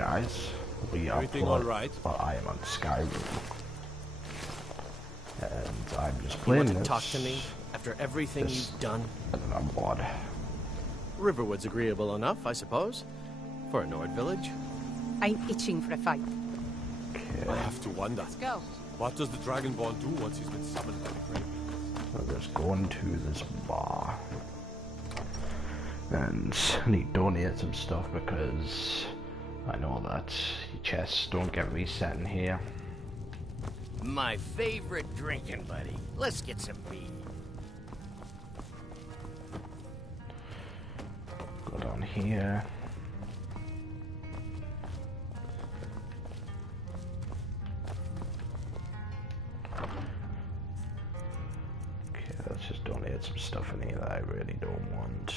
guys. We are Everything all right? Well, I am on Skyrim. And I'm just You playing want to this. talk to me after everything you've done? And I'm bored. Riverwood's agreeable enough, I suppose, for a Nord village. I'm itching for a fight. Okay. I have to wonder. Let's go. What does the Dragonborn do once he's been summoned by the Great? We're just going to this bar. And I need to donate some stuff because I know that chests don't get reset in here. My favorite drinking buddy. Let's get some beer. Go down here. Okay, let's just donate some stuff in here that I really don't want.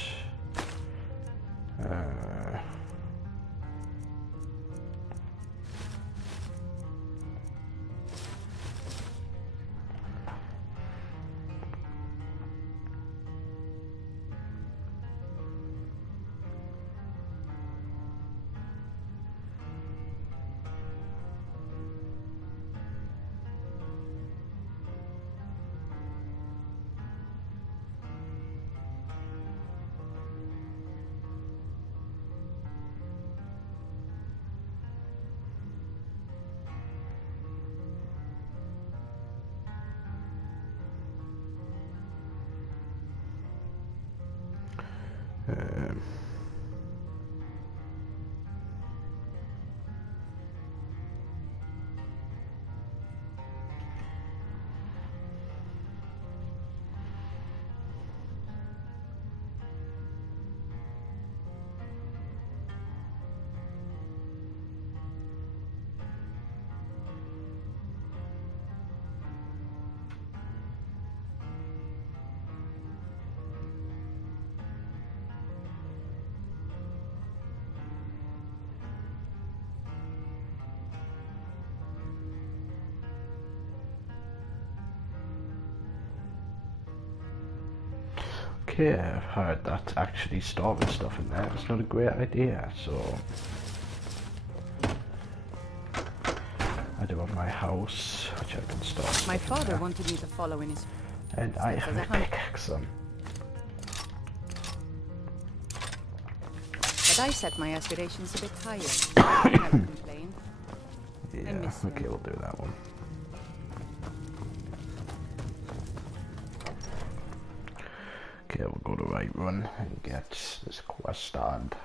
Okay, I've heard that actually storing stuff in there is not a great idea, so I do have my house, which I can store. My father wanted me to follow in his... And I have a pickaxe on. But I set my aspirations a bit higher. I never complain. Yeah, okay, we'll do that one. Okay, we'll go to right run and get this quest started.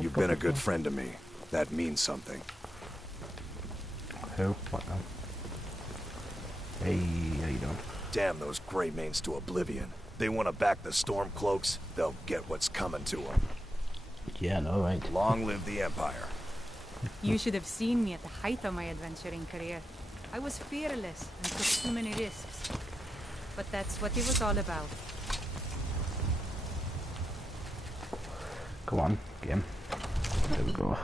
You've been a good friend to me. That means something. Who? What now? Hey, how you doing? Damn those Greymanes to oblivion. They want to back the Stormcloaks, they'll get what's coming to them. Yeah, no, right. Long live the Empire. You should have seen me at the height of my adventuring career. I was fearless and took too many risks. But that's what it was all about. Come on, game. There we go.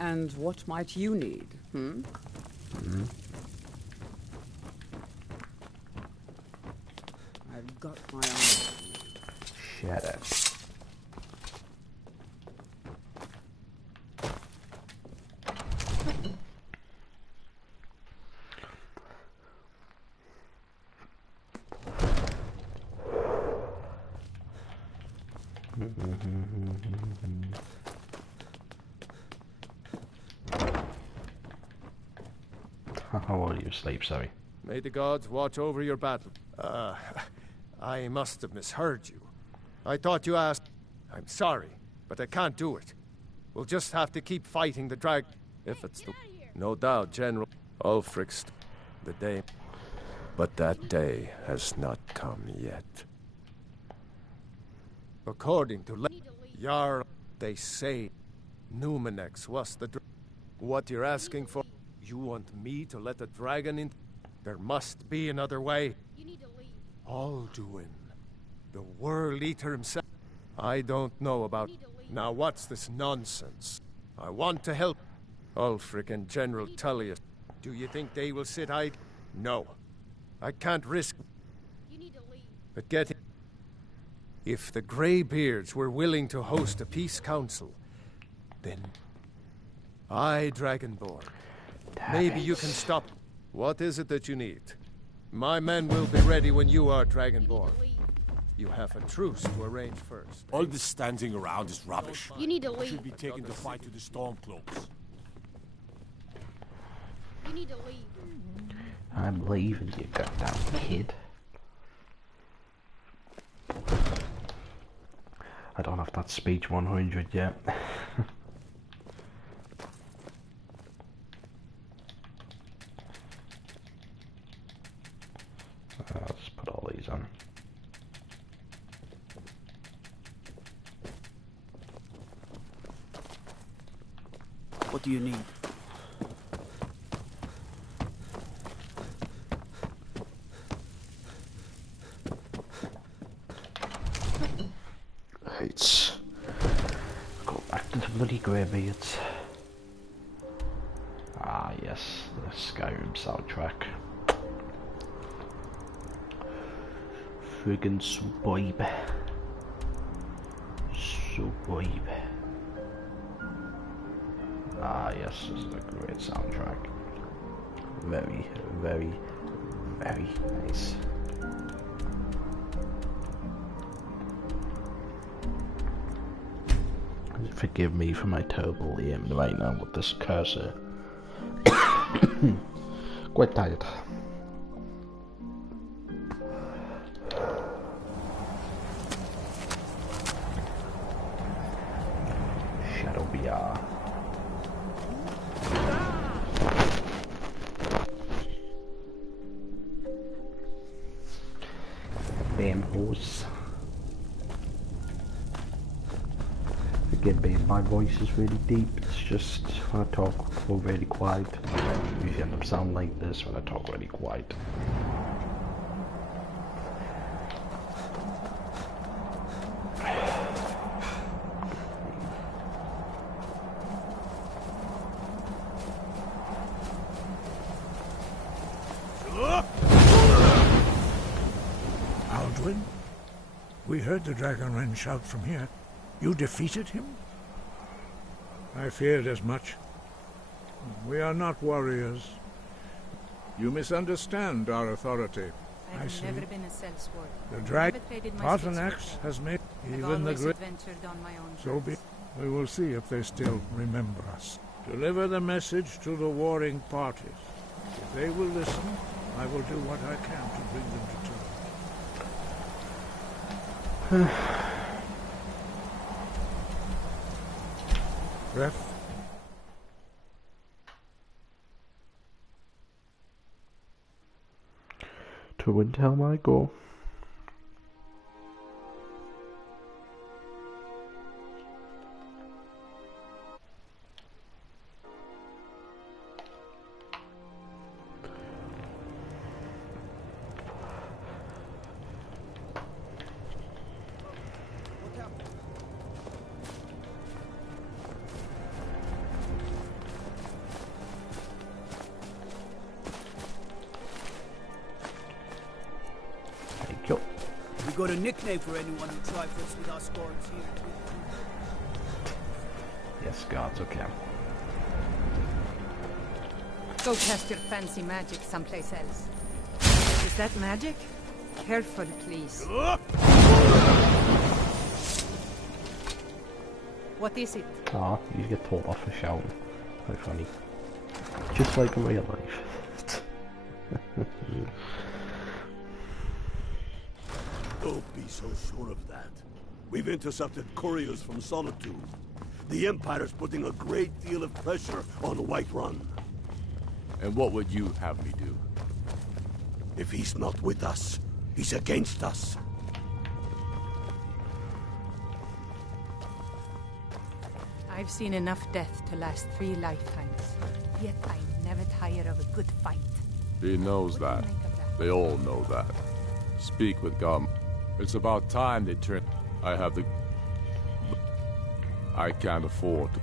And what might you need, hmm? I've got my eye. Shut up. How are you asleep, sorry? May the gods watch over your battle. I must have misheard you. I thought you asked... I'm sorry, but I can't do it. We'll just have to keep fighting the drag... If it's the... No doubt, General Ulfric's... The day... But that day has not come yet. According to Jarl, they say Numenex was the... What you're asking for? You want me to let the dragon in? There must be another way. Alduin, the World Eater himself. I don't know about... Now what's this nonsense? I want to help Ulfric and General Tullius. Do you think they will sit idle? No. I can't risk... But get... If the Greybeards were willing to host a peace council, then... I, Dragonborn. Maybe you can stop... What is it that you need? My men will be ready when you are, Dragonborn. You have a truce to arrange first. All this standing around is rubbish. You need to leave. Should be taking the fight to the Stormcloaks. You need to leave. I'm leaving, you goddamn kid. I don't have that speech 100 yet. Let's put all these on. What do you need? Let's go back to the bloody Greybeards. Ah yes, the Skyrim soundtrack. Friggin' superb. Superb. Ah yes, this is a great soundtrack. Very, very, very nice. Forgive me for my terrible aim right now with this cursor. Quite tired. Shadow BR. Damn horse. Forgive me, my voice is really deep. It's just when I talk really quiet. I usually end up sounding like this when I talk really quiet. Alduin? We heard the Dragonren shout from here. You defeated him? I feared as much. We are not warriors. You misunderstand our authority. I've never been a sellsword. The Arthanax has made even the great... Adventured on my own So be... We will see if they still remember us. Deliver the message to the warring parties. If they will listen, I will do what I can to bring them to terms. Ref. To Windhelm I go. We got a nickname for anyone who trifles with our swords here. Yes, gods, okay. Go test your fancy magic someplace else. Is that magic? Careful, please. What is it? Ah, you get told off for shouting. How funny. Just like in real life. Don't be so sure of that. We've intercepted couriers from Solitude. The Empire's putting a great deal of pressure on Whiterun. And what would you have me do? If he's not with us, he's against us. I've seen enough death to last 3 lifetimes. Yet I never tire of a good fight. He knows that. They all know that. Speak with Gum. It's about time they turn. I have the... I can't afford to...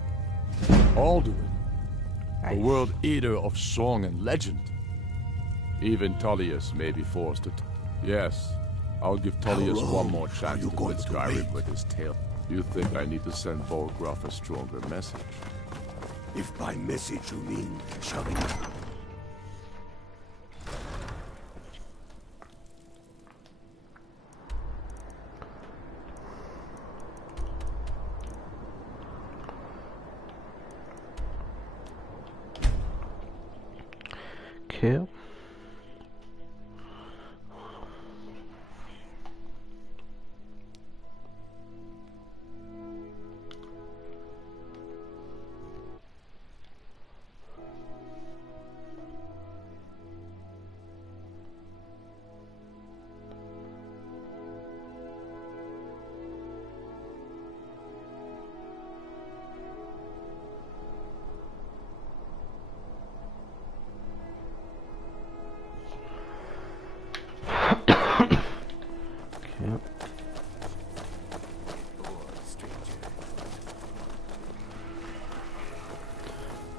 Alduin. A world eater of song and legend. Even Tullius may be forced to... Yes, I'll give Tullius one more chance to win Skyrim with his tail. You think I need to send Volgruff a stronger message? If by message you mean shoving it. Okay.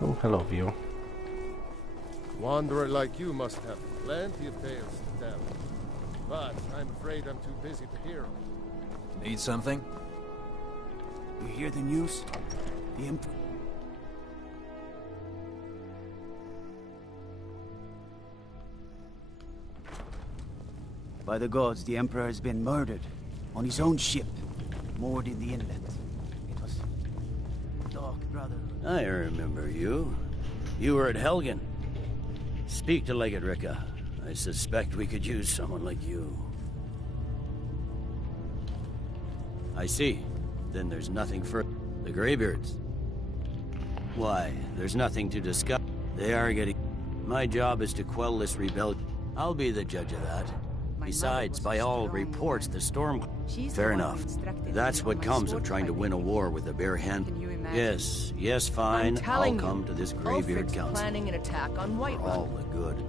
Oh, hello, Vio. Wanderer like you must have plenty of tales to tell. But I'm afraid I'm too busy to hear them. Need something? You hear the news? The Emperor... By the gods, the Emperor has been murdered. On his own ship. Moored in the inlet. It was... dark, brother. I remember you. You were at Helgen. Speak to Legate Ricka. I suspect we could use someone like you. I see. Then there's nothing for the Greybeards. Why, there's nothing to discuss. They are getting... My job is to quell this rebellion. I'll be the judge of that. Besides, by all reports, the storm... Fair enough. That's what comes of trying to win a war with a bare hand. Yes, fine. I'll come to this Greybeard Council. Planning an attack on Whiterun. For all the good.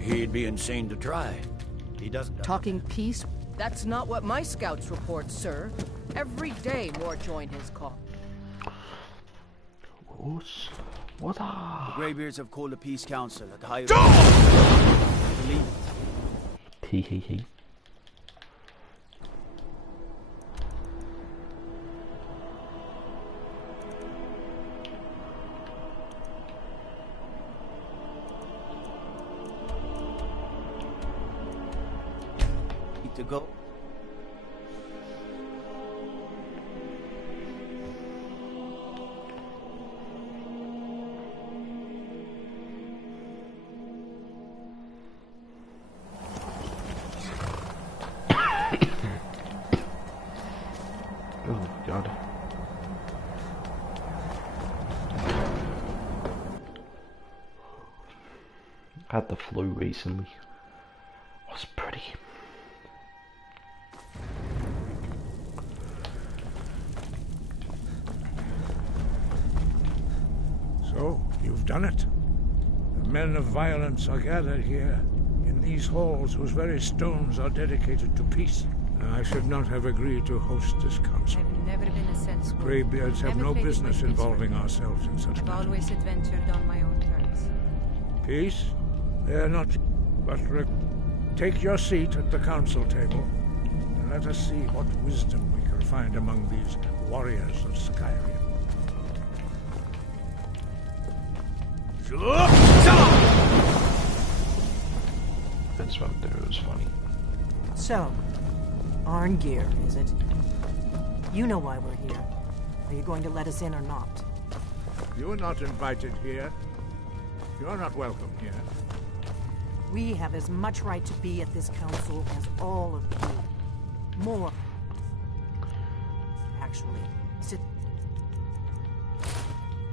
He'd be insane to try. He doesn't... Talking peace? That's not what my scouts report, sir. Every day more join his call. What The Greybeards have called a peace council at the high... Hee. to go. Oh God. Had the flu recently. It was pretty. So, you've done it. The men of violence are gathered here, in these halls whose very stones are dedicated to peace. I should not have agreed to host this council. I've never been a sense. Greybeards have no business involving ourselves in such I've matters. always adventured on my own terms. Peace? They're not... But take your seat at the council table, and let us see what wisdom we can find among these warriors of Skyrim. That's what it was funny. So, Arngeir, is it? You know why we're here. Are you going to let us in or not? You're not invited here. You're not welcome here. We have as much right to be at this council as all of you. More. Actually,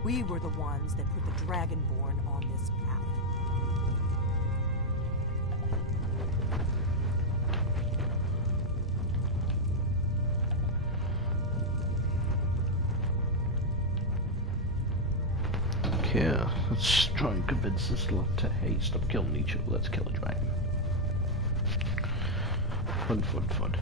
we were the ones that put the Dragonborn on this path. Okay, let's try and convince this lot to, hey, stop killing each other, let's kill a dragon. Fun, fun, fun.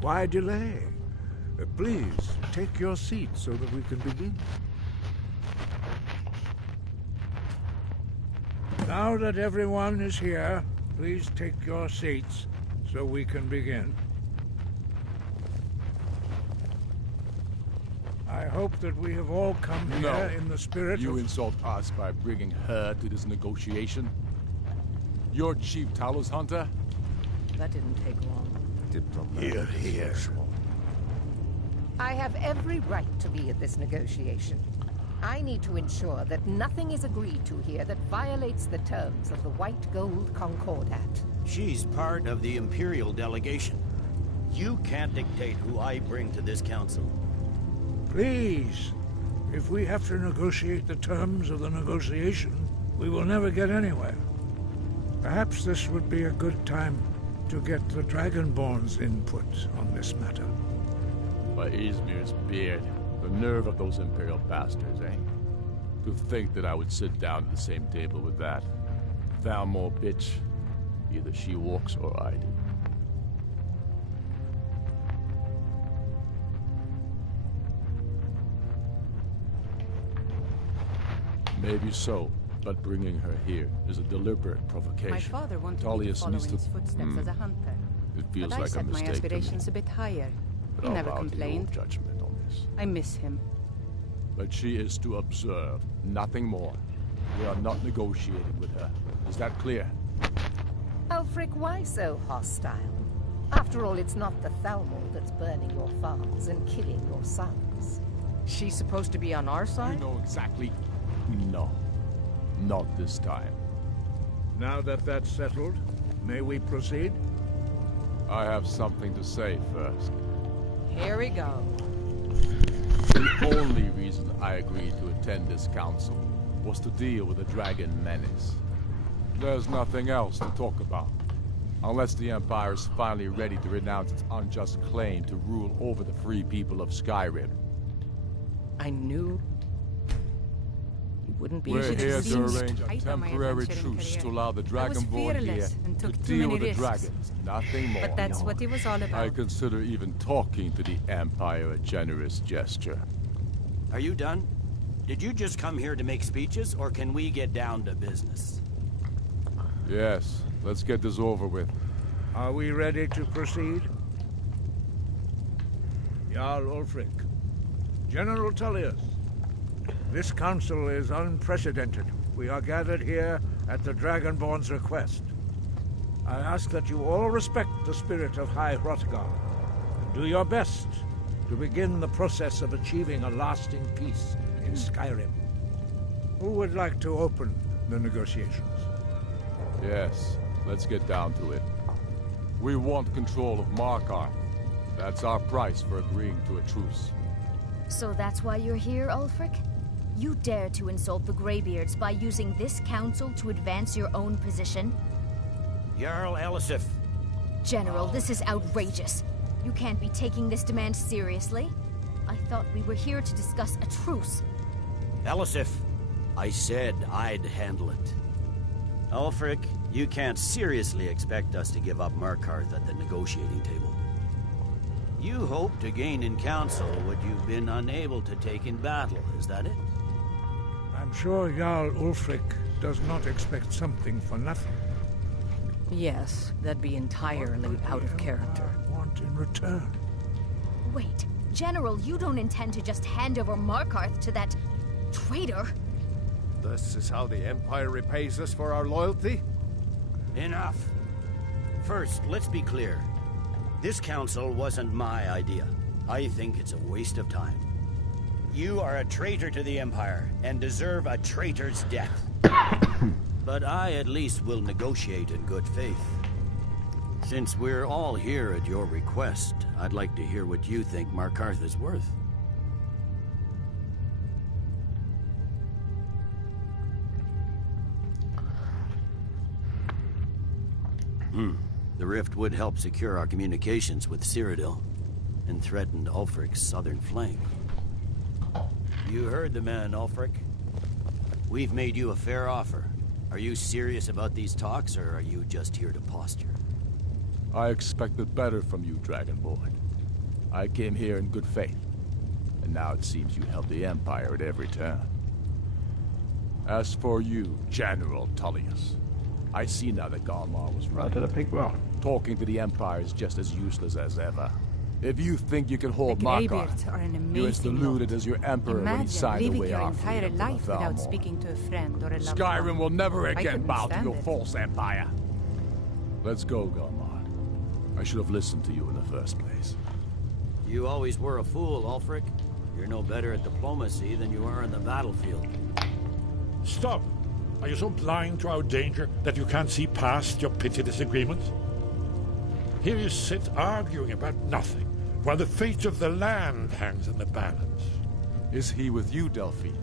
Why delay? Please, take your seat so that we can begin. Now that everyone is here, please take your seats so we can begin. I hope that we have all come here in the spirit You of... insult us by bringing her to this negotiation? You're Chief Talos Hunter? That didn't take long. Here, here. I have every right to be at this negotiation. I need to ensure that nothing is agreed to here that violates the terms of the White Gold Concordat. She's part of the Imperial delegation. You can't dictate who I bring to this council. Please, if we have to negotiate the terms of the negotiation, we will never get anywhere. Perhaps this would be a good time to get the Dragonborn's input on this matter. By Izmir's beard, the nerve of those Imperial bastards, eh? To think that I would sit down at the same table with that. Thalmor bitch. Either she walks or I do. Maybe so, but bringing her here is a deliberate provocation. My father wanted me to Tullius follow in needs his footsteps as a hunter. It feels But I like a set my mistake to me. aspirations a bit higher. But He I'll never bow to your complained. judgment on this. I miss him. But she is to observe, nothing more. We are not negotiating with her. Is that clear? Ulfric, why so hostile? After all, it's not the Thalmor that's burning your farms and killing your sons. She's supposed to be on our You side? know exactly. No. Not this time. Now that that's settled, may we proceed? I have something to say first. Here we go. The only reason I agreed to attend this council was to deal with the dragon menace. There's nothing else to talk about. Unless the Empire is finally ready to renounce its unjust claim to rule over the free people of Skyrim. I knew you wouldn't be. We're should have here to seen arrange a Titan my temporary adventuring truce career. to allow the I was Dragonborn here fearless and to took too deal many with the risks. dragons, nothing more. But that's what it was all I about. consider even talking to the Empire a generous gesture. Are you done? Did you just come here to make speeches, or can we get down to business? Yes, let's get this over with. Are we ready to proceed? Jarl Ulfric, General Tullius, this council is unprecedented. We are gathered here at the Dragonborn's request. I ask that you all respect the spirit of High Hrothgar and do your best to begin the process of achieving a lasting peace in Skyrim. Who would like to open the negotiations? Yes, let's get down to it. We want control of Markarth. That's our price for agreeing to a truce. So that's why you're here, Ulfric? You dare to insult the Greybeards by using this council to advance your own position? Jarl Elisif. General, this is outrageous. You can't be taking this demand seriously. I thought we were here to discuss a truce. Elisif, I said I'd handle it. Ulfric, you can't seriously expect us to give up Markarth at the negotiating table. You hope to gain in council what you've been unable to take in battle, is that it? I'm sure Jarl Ulfric does not expect something for nothing. Yes, that'd be entirely out of character. Want in return? Wait, General, you don't intend to just hand over Markarth to that traitor? This is how the Empire repays us for our loyalty? Enough. First, let's be clear. This council wasn't my idea. I think it's a waste of time. You are a traitor to the Empire, and deserve a traitor's death. But I at least will negotiate in good faith. Since we're all here at your request, I'd like to hear what you think Markarth is worth. The rift would help secure our communications with Cyrodiil, and threatened Ulfric's southern flank. You heard the man, Ulfric. We've made you a fair offer. Are you serious about these talks, or are you just here to posture? I expected better from you, Dragonborn. I came here in good faith, and now it seems you help the Empire at every turn. As for you, General Tullius, I see now that Galmar was right. Did I pick well? Talking to the Empire is just as useless as ever. If you think you can hold Markarth, you're as deluded as your Emperor when he signed away our entire freedom life from without Thalmor. speaking to a friend or a loved Skyrim one. will never again couldn't bow to stand your it. false empire. Let's go, Galmar. I should have listened to you in the first place. You always were a fool, Ulfric. You're no better at diplomacy than you are in the battlefield. Stop! Are you so blind to our danger that you can't see past your petty disagreements? Here you sit arguing about nothing, while the fate of the land hangs in the balance. Is he with you, Delphine?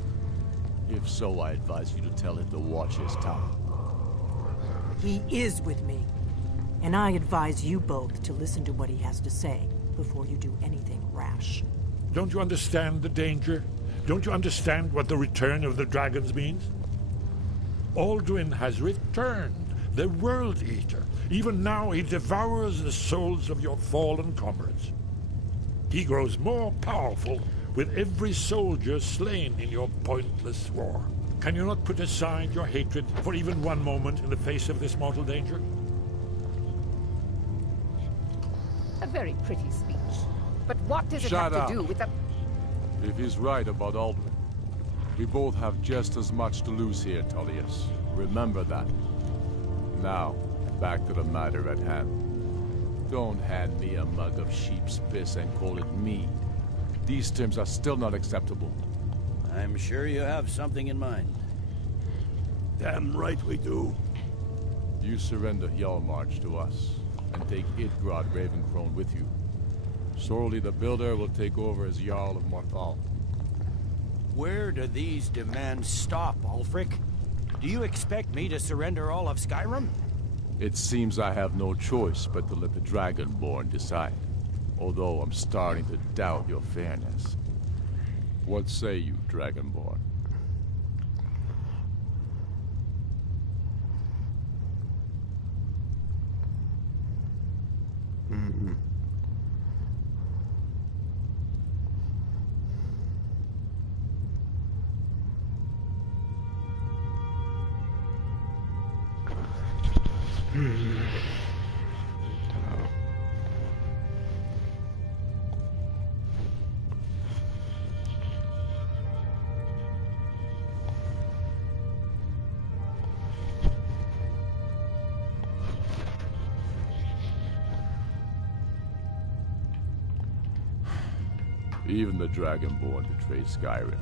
If so, I advise you to tell him to watch his tongue. He is with me. And I advise you both to listen to what he has to say before you do anything rash. Don't you understand the danger? Don't you understand what the return of the dragons means? Alduin has returned, the World Eater. Even now he devours the souls of your fallen comrades. He grows more powerful with every soldier slain in your pointless war. Can you not put aside your hatred for even one moment in the face of this mortal danger? A very pretty speech. But what does it Shut have up. to do with the... If he's right about Alduin, we both have just as much to lose here, Tullius. Remember that. Now, back to the matter at hand. Don't hand me a mug of sheep's piss and call it mead. These terms are still not acceptable. I'm sure you have something in mind. Damn right we do. You surrender Hjalmarch to us, and take Idgrod Ravencrone with you. Sorli the Builder will take over as Jarl of Morthal. Where do these demands stop, Ulfric? Do you expect me to surrender all of Skyrim? It seems I have no choice but to let the Dragonborn decide. Although I'm starting to doubt your fairness. What say you, Dragonborn? Even the Dragonborn betrayed Skyrim.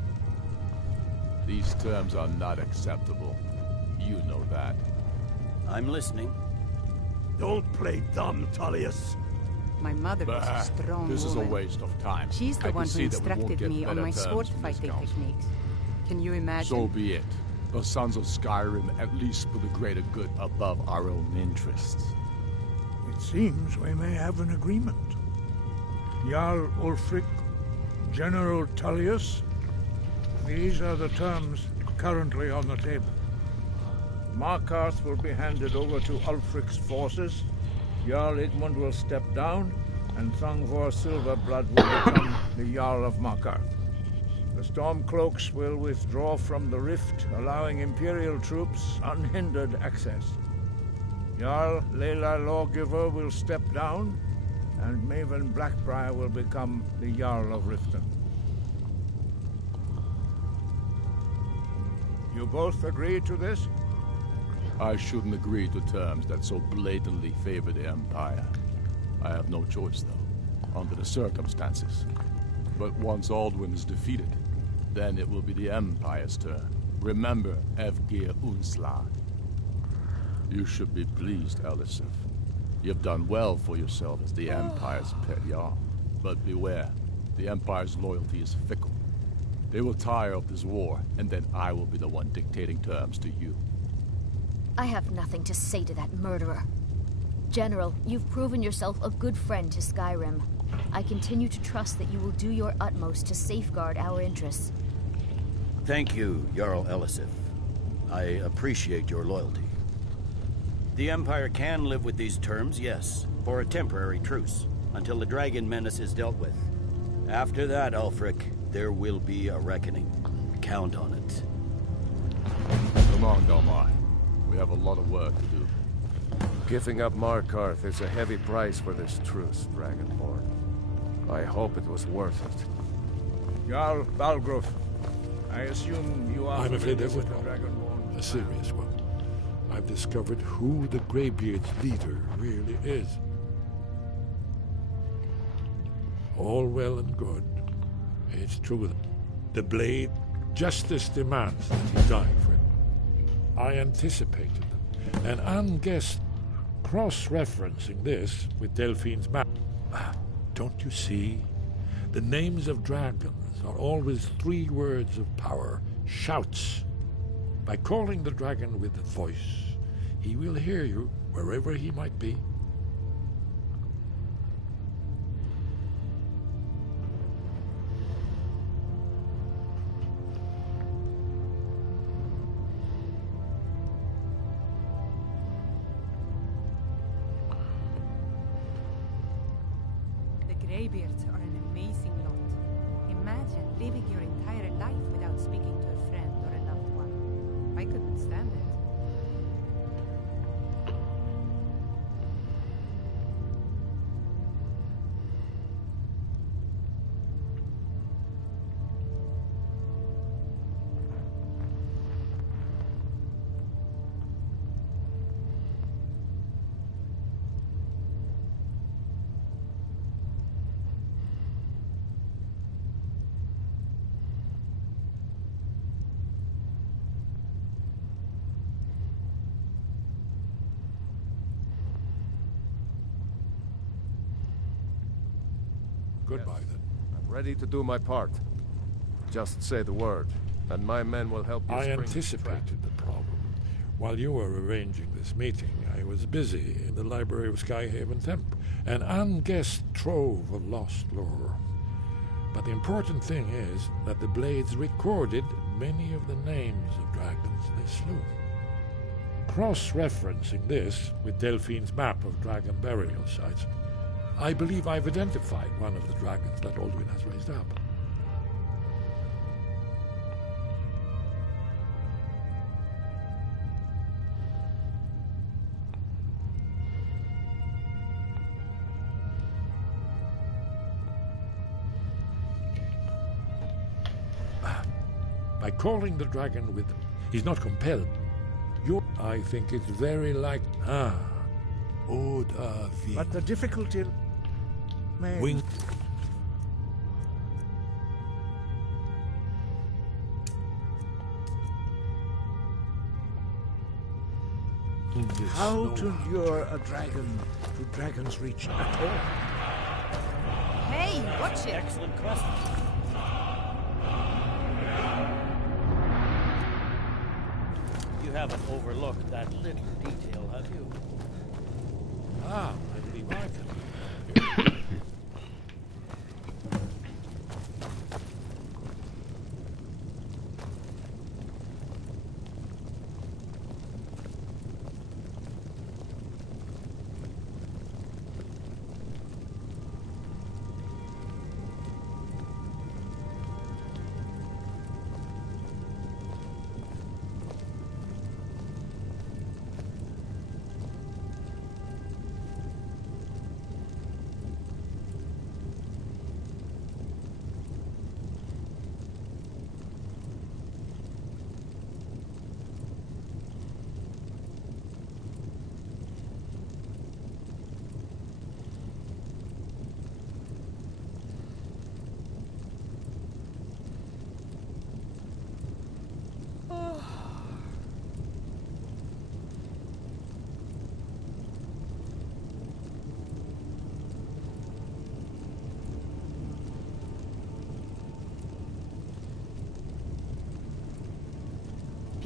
These terms are not acceptable. You know that. I'm listening. Don't play dumb, Tullius. My mother was Bah, a strong this is a woman. waste of time. She's the I one can who see that we won't instructed get me on better my terms sword from this fighting council. techniques. Can you imagine? So be it. The Sons of Skyrim at least put the greater good above our own interests. It seems we may have an agreement. Jarl Ulfric, General Tullius, these are the terms currently on the table. Markarth will be handed over to Ulfric's forces, Jarl Igmund will step down, and Thangvor Silverblood will become the Jarl of Markarth. The Stormcloaks will withdraw from the rift, allowing Imperial troops unhindered access. Jarl Layla Lawgiver will step down, and Maven Blackbriar will become the Jarl of Riften. You both agree to this? I shouldn't agree to terms that so blatantly favor the Empire. I have no choice, though, under the circumstances. But once Alduin is defeated, then it will be the Empire's turn. Remember Evgir Unslag. You should be pleased, Elisif. You've done well for yourself as the Empire's pet Jarl. But beware, the Empire's loyalty is fickle. They will tire of this war, and then I will be the one dictating terms to you. I have nothing to say to that murderer. General, you've proven yourself a good friend to Skyrim. I continue to trust that you will do your utmost to safeguard our interests. Thank you, Jarl Elisif. I appreciate your loyalty. The Empire can live with these terms, yes, for a temporary truce, until the dragon menace is dealt with. After that, Ulfric, there will be a reckoning. Count on it. Come on, Delmar. We have a lot of work to do. Giving up Markarth is a heavy price for this truce, Dragonborn. I hope it was worth it. Jarl Balgruf, I assume you are... I'm afraid there familiar would with the not. Dragonborn. A serious one. I've discovered who the Greybeard's leader really is. All well and good. It's true. The blade, justice demands that he die for it. I anticipated them, and unguessed, cross-referencing this with Delphine's map. Don't you see? The names of dragons are always 3 words of power, shouts. By calling the dragon with a voice, he will hear you wherever he might be. The Greybeards are an amazing lot. Imagine living your entire life without speaking to a friend or a loved one. I couldn't stand it. Goodbye, then. I'm ready to do my part. Just say the word, and my men will help you I spring anticipated the problem. While you were arranging this meeting, I was busy in the library of Skyhaven Temp, an unguessed trove of lost lore. But the important thing is that the blades recorded many of the names of dragons they slew. Cross-referencing this with Delphine's map of dragon burial sites, I believe I've identified one of the dragons that Alduin has raised up. By calling the dragon with... He's not compelled. I think it's very like... But the difficulty... Wing... How to lure a dragon to Dragon's Reach at all? Hey, watch it! Excellent question. You haven't overlooked that little detail, have you? I believe I can.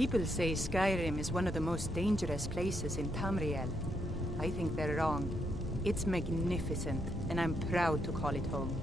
People say Skyrim is one of the most dangerous places in Tamriel. I think they're wrong. It's magnificent, and I'm proud to call it home.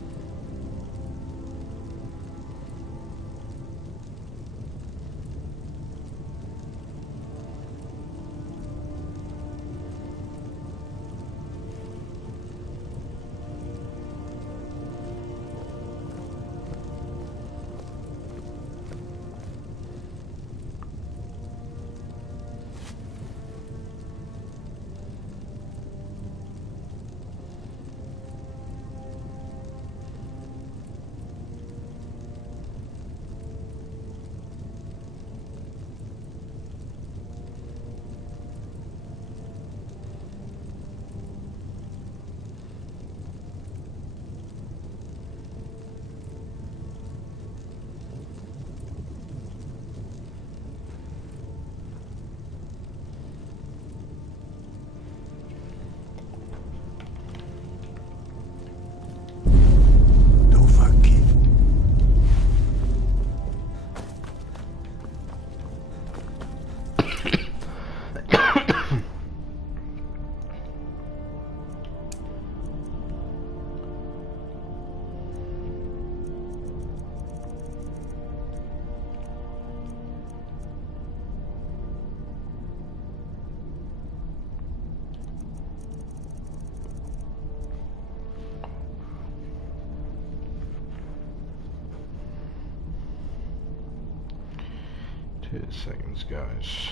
Seconds, guys.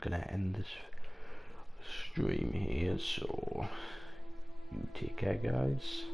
Gonna end this stream here, so you take care, guys.